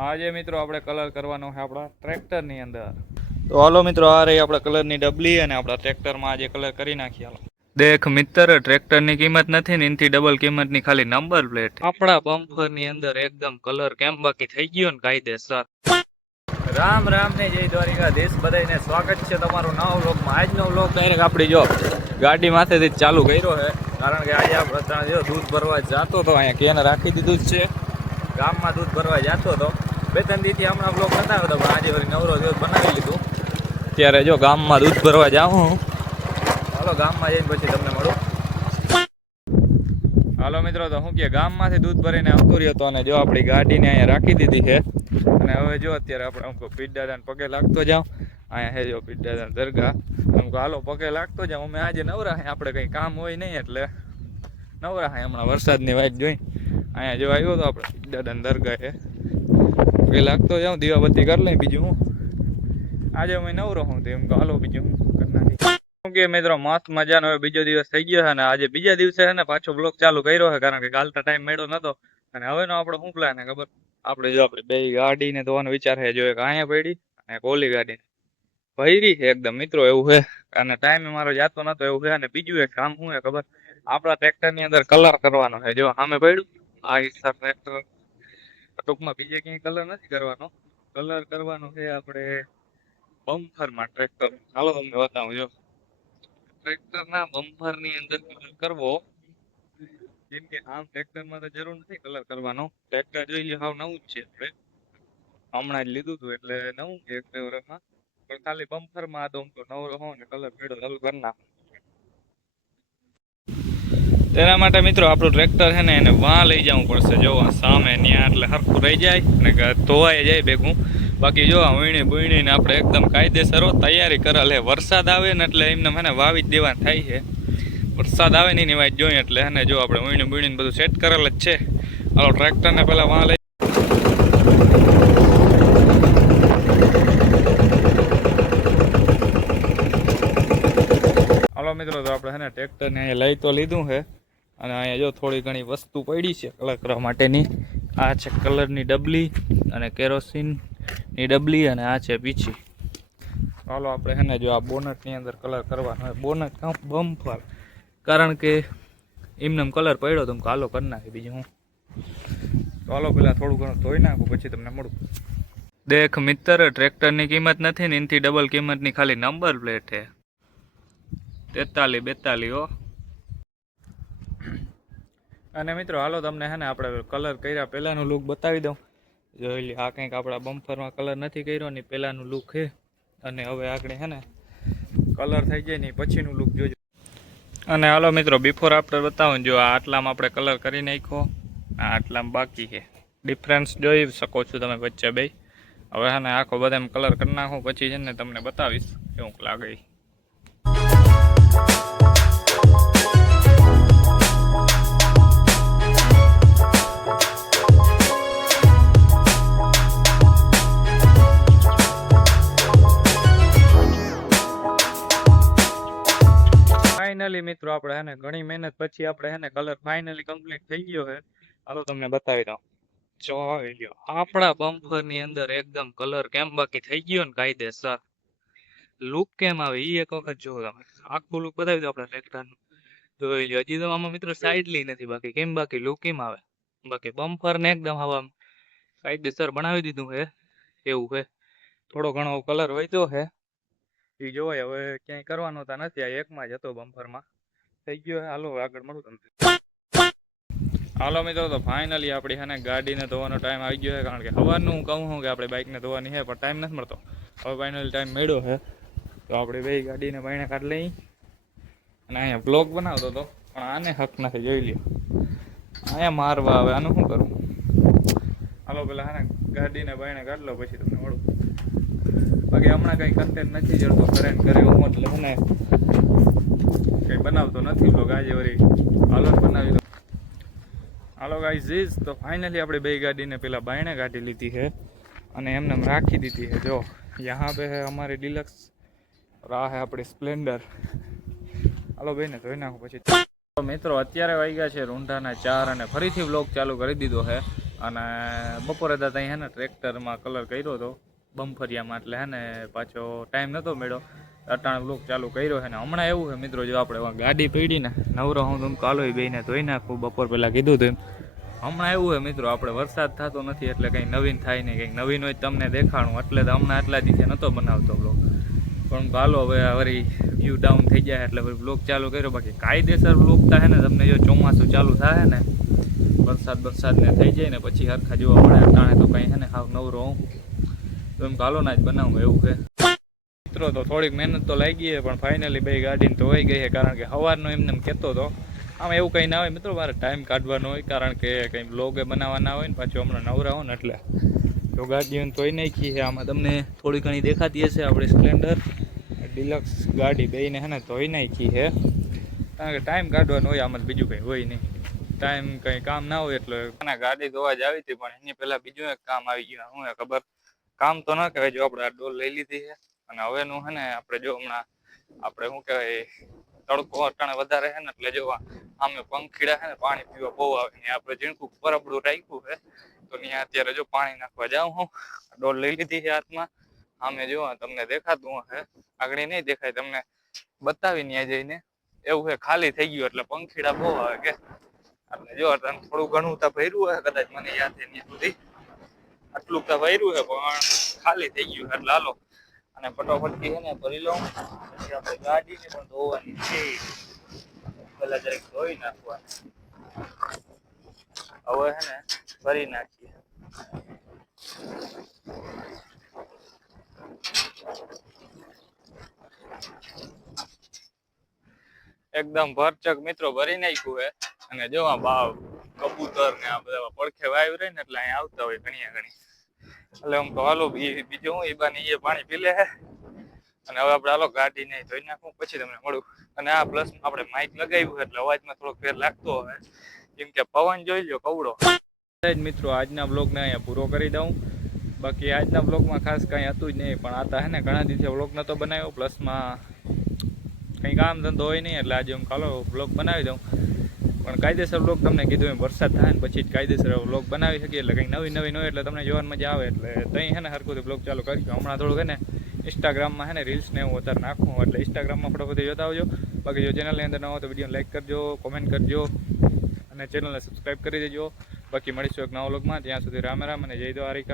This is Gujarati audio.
આજે મિત્રો આપણે કલર કરવાનો છે આપણા ટ્રેક્ટરની અંદર. તો હાલો મિત્રો, આ રહી આપણા કલરની ડબલી અને આપણા ટ્રેક્ટરમાં આજે કલર કરી નાખીએ. હાલો દેખ મિત્ર, ટ્રેક્ટરની કિંમત નથી ને એનથી ડબલ કિંમતની ખાલી નંબર પ્લેટ. આપણા બમ્પરની અંદર એકદમ કલર કેમ બાકી થઈ ગયો ને કાયદેસર. રામ રામ ને જય દ્વારિકાધીશ, બધાને સ્વાગત છે તમારું નવા વ્લોગમાં. આજનો વ્લોગ ડાયરેક્ટ આપણી જો ગાડી માથેથી જ ચાલુ કર્યો છે, કારણ કે આજે આપણે જો દૂધ ભરવા જતો હતો. અહીંયા કેન રાખી દીધું જ છે, ગામમાં દૂધ ભરવા જતો હતો. 2-3 દીથી હમણાં બ્લોગ નતા આવતો, પણ આજે વળી નવરો દિવસ બનાવી લીધું. ત્યારે જો ગામમાં દૂધ ભરવા જાઉં. હાલો ગામમાં જઈને પછી તમને મળું. હાલો મિત્રો, તો શું કે ગામમાંથી દૂધ ભરીને આવતો રહ્યો હતો અને જો આપણી ગાડીને અહીંયા રાખી દીધી છે. અને હવે જો અત્યારે આપણે અમુક પીઠદાદાને પગે લાગતો જાઉં. અહીંયા હે જો પીઠદાદાની દરગાહ. અમુક હાલો પગે લાગતો જાઉં. અમે આજે નવરા હે, આપણે કંઈ કામ હોય નહીં એટલે નવરા હે. હમણાં વરસાદની વાઇક જોઈ અહીંયા જો આવ્યો તો આપણે પીઠદાદાની દરગાહ છે, પગે લાગતો જાઉં, દીવાબત્તી કરી લઈ. બીજું હું આજે અમે નવરો હું તો એમ કે હાલો બીજું હું કરી નાખી. કે મિત્રો મસ્ત મજાનો હવે બીજો દિવસ થઈ ગયો છે ને આજે બીજા દિવસે છે ને પાછો બ્લોગ ચાલુ કર્યો છે, કારણ કે કાલ તો ટાઈમ મળ્યો નતો. અને હવેનો આપણો શું પ્લાન છે ખબર? આપણે જો આપણે બે ગાડીને ધોવાનો વિચાર છે, જો એક અહીંયા પડી અને એક ઓલી ગાડી ભરી છે એકદમ મિત્રો, એવું છે. અને ટાઈમ મારો જાતો નતો એવું છે. અને બીજું એક કામ શું છે ખબર? આપણા ટ્રેક્ટરની અંદર કલર કરવાનો છે. જો સામે પડ્યું આ હિસાબ ટ્રેક્ટર, ટૂંકમાં બીજે ક્યાંય કલર નથી કરવાનો. કલર કરવાનો છે આપણે બમ્પરમાં ટ્રેક્ટર. ચાલો તમને બતાવું. જો ટ્રેક્ટરના બમ્પરની અંદર કલર કરવો, કેમ કે આમ ટ્રેક્ટરમાં તો જરૂર નથી કલર કરવાનો. ટ્રેક્ટર જોઈ લે હાવ નવું જ છે, હમણાં જ લીધું હતું એટલે નવું છે 1-2 વર્ષમાં. પણ ખાલી બમ્પરમાં તો નવો હો ને કલર પેડો ચાલુ કરી નાખો. તેના માટે મિત્રો આપણું ટ્રેક્ટર છે ને એને વાં લઈ જવું પડશે. જો સામે ત્યાં એટલે સરખું રહી જાય અને ધોવાઈ જાય ભેગું. બાકી જો વીણી બુણીને આપણે એકદમ કાયદેસર તૈયારી કરેલ છે. વરસાદ આવે ને એટલે એમને મને વાવી જ દેવાનું થાય છે. વરસાદ આવે ને એની વાત જોઈએ એટલે હે ને જો આપણે વીણી બુણીને બધું સેટ કરેલ જ છે. હાલો ટ્રેક્ટરને પહેલાં વાં લઈ. હાલો મિત્રો, તો આપણે હે ને ટ્રેક્ટરને અહીંયા લઈ તો લીધું છે અને અહીંયા જો થોડી ઘણી વસ્તુ પડી છે કલર કરવા માટેની. આ છે કલરની ડબલી અને કેરોસીનની ડબલી અને આ છે પીછી. ચાલો આપણે હે ને જો આ બોનટની અંદર કલર કરવાનો હોય. બોનટ કામ બમ્પર, કારણ કે એમને કલર પડ્યો તો કાલો કરી નાખી. બીજું હું ચાલો પેલા થોડું ઘણું ધોઈ નાખું પછી તમને મળું. દેખ મિત્ર, ટ્રેક્ટરની કિંમત નથી ને એનથી ડબલ કિંમતની ખાલી નંબર પ્લેટ છે. 43-42 હો. અને મિત્રો હાલો તમને હે ને આપણે કલર કર્યા પહેલાંનું લુક બતાવી દઉં. જોઈ લે, આ કંઈક આપણા બમ્પરમાં કલર નથી કર્યો ને પહેલાંનું લુક છે. અને હવે આગળ હે ને કલર થઈ જાય ને પછીનું લુક જોજો. અને હાલો મિત્રો બિફોર આફ્ટર બતાવું. જો આ આટલામાં આપણે કલર કરી નાખ્યો, આ આટલામાં બાકી છે. ડિફરન્સ જોઈ શકો છો તમે વચ્ચે બે. હવે હે ને આખો બધામાં કલર કરી નાખો, પછી છે ને તમને બતાવીશ કેવું લાગે. ફાઇનલી મિત્રો આપણે હે ને ઘણી મહેનત પછી આપણે હે ને કલર ફાઇનલી કમ્પ્લીટ થઈ ગયો છે. હાલો તમને બતાવી દઉં. જોઈ લ્યો, આપણા બમ્પરની અંદર એકદમ કલર કેમ બાકી થઈ ગયો ને કાયદેસર. લુક કેમ આવે એ એક વખત જો તમે. આખું લુક બતાવી દો આપણા ટ્રેક્ટરનું. જોઈ લ્યો, હજી તો આમાં મિત્રો સાઈડ લી નથી બાકી. કેમ બાકી લુક કેમ આવે? બાકી બમ્પર ને એકદમ હવા કાયદેસર બનાવી દીધું છે એવું છે. થોડો ઘણો કલર વધ્યો છે એ જોવાય. હવે ક્યાંય કરવાનો તો નથી, આ એકમાં જ હતો બમ્પરમાં થઈ ગયો. હાલો આગળ મળું તમને. હાલો મિત્રો, તો ફાઇનલી આપણી છે ને ગાડીને ધોવાનો ટાઈમ આવી ગયો છે, કારણ કે સવારનું હું કહું છું કે આપણે બાઇકને ધોવાની છે પણ ટાઈમ નથી મળતો. હવે ફાઇનલી ટાઈમ મળ્યો છે તો આપણે બે ગાડીને બાયણે કાઢી લઈ. અને અહીંયા બ્લોગ બનાવતો હતો પણ આને હક નથી. જોઈ લ્યો, અહીંયા મારવા આવે, આનું શું કરું? હાલો પેલા હા ને ગાડીને બાયણે કાઢ લો પછી તમને મળું. બાકી હમણાં કંઈ કન્ટેન્ટ નથી જડતો કરે હું એટલે હું ને કંઈ બનાવતો નથી બ્લોગ. આજે વળી હાલો બનાવી દો. હાલો ગાઈઝ, તો ફાઇનલી આપણે બે ગાડીને પેલા બાયણે કાઢી લીધી છે અને એમને રાખી દીધી છે. જો યહાં पे है हमारी डिलक्स, રાહ है આપણી સ્પ્લેન્ડર. હાલો ભાઈને ધોઈ નાખું પછી. મિત્રો અત્યારે વાગ્યા છે રૂંઢાના 4 અને ફરીથી વ્લોગ ચાલુ કરી દીધો છે. અને બપોરે તો ત્યાં હે ને ટ્રેક્ટરમાં કલર કર્યો હતો બમ્ફરિયામાં, એટલે હે ને પાછો ટાઈમ નહોતો મળ્યો, અટાણે બ્લોગ ચાલુ કર્યો છે. ને હમણાં એવું છે મિત્રો, જો આપણે ગાડી પડી ને નવરો હું તમે કાલો બેને ધોઈ નાખું, બપોર પહેલાં કીધું હતું એમ. હમણાં એવું છે મિત્રો, આપણે વરસાદ થતો નથી એટલે કંઈ નવીન થાય નહીં, કંઈક નવીન હોય તમને દેખાડું, એટલે તો હમણાં આટલા દિવસે નહોતો બનાવતો બ્લોગ. પણ હાલો હવે વળી વ્યૂ ડાઉન થઈ જાય એટલે બ્લોગ ચાલુ કર્યો. બાકી કાયદેસર બ્લોગ થાય ને તમને જો ચોમાસું ચાલુ થાય ને, વરસાદ ને થઈ જાય ને પછી હરખા જોવા મળે. અટાણે તો કંઈ છે ને હાવ નવરો હું તો એમ કાલો ના જ બનાવું એવું છે મિત્રો. તો થોડીક મહેનત તો લાગી છે, પણ ફાઇનલી બે ગાડીને તો હોઈ ગઈ છે, કારણ કે સવારનો એમને કહેતો હતો. આમ એવું કંઈ ના હોય મિત્રો, મારે ટાઈમ કાઢવાનો હોય, કારણ કે કંઈ બ્લોગે બનાવવાના હોય ને પાછું હમણાં નવરા હોય ને, એટલે તો ગાડીઓ ધોઈ નાખી છે. આમાં તમને થોડી ઘણી દેખાતી હશે આપણી સ્પ્લેન્ડર ડિલક્સ ગાડી, બેને હે ને ધોઈ નાખી છે, કારણ કે ટાઈમ કાઢવાનો હોય, આમાં બીજું કંઈ હોય નહીં. ટાઈમ કંઈ કામ ના હોય એટલે ગાડી ધોવા જ આવી હતી, પણ એની પહેલાં બીજું એક કામ આવી ગયું. શું ખબર, કામ તો ના કહેવાય. જો આપણે આ ડોલ લઈ લીધી છે અને હવેનું છે ને આપણે જો હમણાં આપણે શું કહેવાય તડકો અટાણે વધારે છે ને, એટલે જો આમે પંખીડા છે ને પાણી પીવા બહુ આવે ને, આપણે ઝીણકું પરબડું રાખ્યું છે તો ત્યાં અત્યારે જો પાણી નાખવા જાઉં હું. ડોલ લઈ લીધી છે હાથમાં, આમે જો તમને દેખાતું હશે, આગળ નહીં દેખાય તમને બતાવી ત્યાં જઈને. એવું છે ખાલી થઈ ગયું એટલે પંખીડા બહુ આવે કે, એટલે જો થોડું ઘણું તો ભર્યું હોય કદાચ, મને યાદ છે ત્યાં સુધી આટલું તો ભર્યું છે, પણ ખાલી થઈ ગયું. એટલે હાલો અને ફટોફટ છે ને ભરી લઉં, પછી આપણે ગાડીને પણ ધોવાની છે, પેલા જરાક ધોઈ નાખવાની. હવે છે ને ભરી નાખીએ. એકદમ ભરચક મિત્રો ભરી નાખ્યું છે. અને જો આ બાવ કબૂતર ને આ બધા પડખે વાયુ રહે ને, એટલે અહીંયા આવતા હોય ઘણી એટલે આમ તો હાલો બીજું હું ઈબાને એ પાણી પી લે છે. અને હવે આપણે હાલો ગાડી નહીં ધોઈ નાખું, પછી તમને મળું. અને આ પ્લસ આપણે માઇક લગાવ્યું એટલે અવાજમાં થોડોક ફેર લાગતો હોય, કેમ કે પવન જોઈ લો કવડો. મિત્રો આજના બ્લોગને અહીંયા પૂરો કરી દઉં. બાકી આજના બ્લોગમાં ખાસ કંઈ હતું જ નહીં, પણ આતા હે ને ઘણા દિવસે બ્લોગ નહોતો બનાવ્યો, પ્લસમાં કંઈ કામ ધંધો હોય નહીં, એટલે આજે હું કાલો બ્લોગ બનાવી દઉં. પણ કાયદેસર બ્લોગ તમને કીધું એમ વરસાદ થાય ને પછી જ કાયદેસર બ્લોગ બનાવી શકીએ, એટલે કંઈક નવીન હોય એટલે તમને જોવાની મજા આવે. એટલે ત્યાં હે ને હરખું બ્લોગ ચાલુ કરી. હમણાં થોડુંક હે ને ઇન્સ્ટાગ્રામમાં હે ને રીલ્સ ને હું વધારે નાખું, એટલે ઇન્સ્ટાગ્રામમાં ફટોફટ જોતા આવજો. બાકી જો ચેનલની અંદર ન હોય તો વિડીયોને લાઈક કરજો, કોમેન્ટ કરજો અને ચેનલને સબસ્ક્રાઈબ કરી દેજો. બાકી મળીશું એક નવા વ્લોગમાં, ત્યાં સુધી રામ રામ અને જય દ્વારિકા.